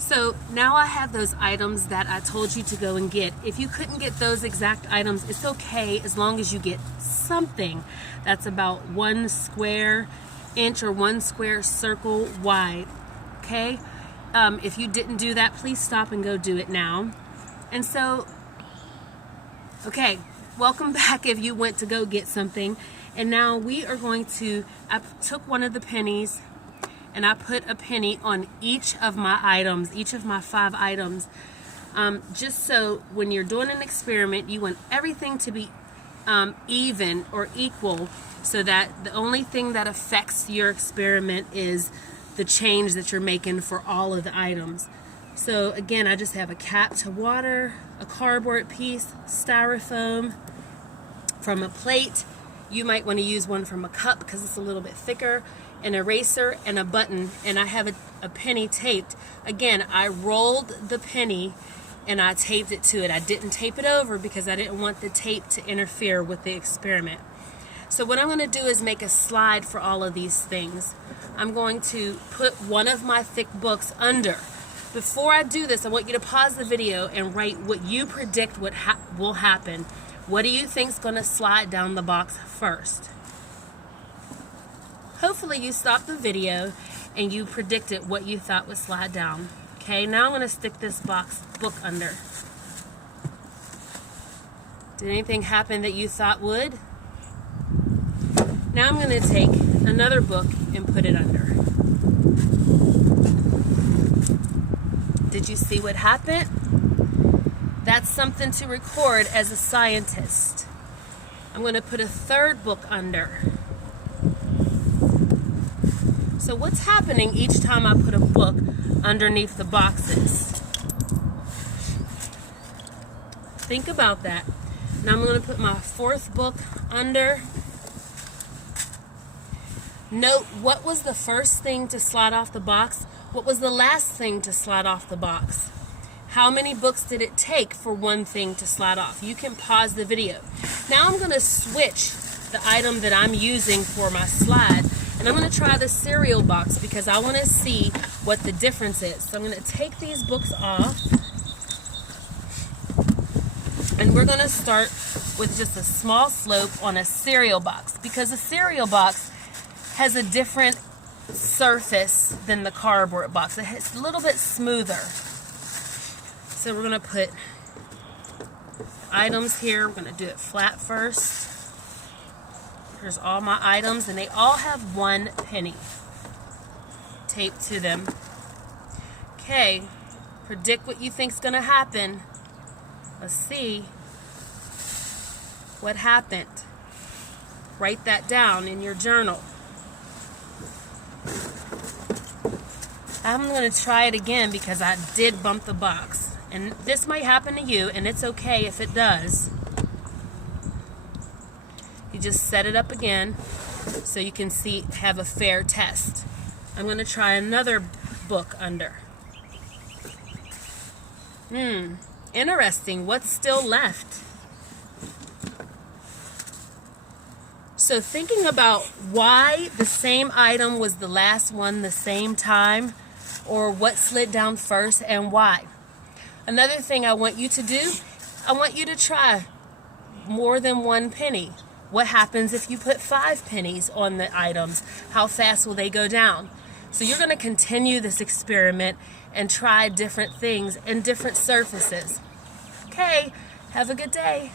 So now I have those items that I told you to go and get. If you couldn't get those exact items, it's okay as long as you get something that's about 1 square inch or 1 square circle wide, okay? If you didn't do that, please stop and go do it now. And so, okay, welcome back if you went to go get something. And now we are going to, I took one of the pennies and I put a penny on each of my items, each of my 5 items, just so when you're doing an experiment, you want everything to be even or equal, so that the only thing that affects your experiment is the change that you're making for all of the items. So again, I just have a cap to water, a cardboard piece, styrofoam from a plate. You might want to use one from a cup because it's a little bit thicker, an eraser, and a button, and I have a penny taped. Again, I rolled the penny and I taped it to it. I didn't tape it over because I didn't want the tape to interfere with the experiment. So what I'm going to do is make a slide for all of these things. I'm going to put one of my thick books under. Before I do this, I want you to pause the video and write what you predict will happen. What do you think is going to slide down the box first? Hopefully you stopped the video and you predicted what you thought would slide down. Okay, now I'm going to stick this book under. Did anything happen that you thought would? Now I'm going to take another book and put it under. Did you see what happened? That's something to record as a scientist. I'm going to put a third book under. So what's happening each time I put a book underneath the boxes? Think about that. Now I'm going to put my 4th book under. Note, what was the first thing to slide off the box? What was the last thing to slide off the box? How many books did it take for one thing to slide off? You can pause the video. Now I'm going to switch the item that I'm using for my slide, and I'm going to try the cereal box because I want to see what the difference is. So I'm going to take these books off, and we're going to start with just a small slope on a cereal box, because a cereal box has a different surface than the cardboard box. It's a little bit smoother. So we're going to put items here. We're going to do it flat first. Here's all my items, and they all have 1 penny taped to them. Okay, predict what you think's going to happen. Let's see what happened. Write that down in your journal. I'm going to try it again because I did bump the box. And this might happen to you, and it's okay if it does. You just set it up again so you can have a fair test. I'm going to try another book under. Interesting. What's still left? So thinking about why the same item was the last one the same time, or what slid down first and why. Another thing I want you to do, I want you to try more than 1 penny. What happens if you put 5 pennies on the items? How fast will they go down? So you're going to continue this experiment and try different things and different surfaces. Okay, have a good day.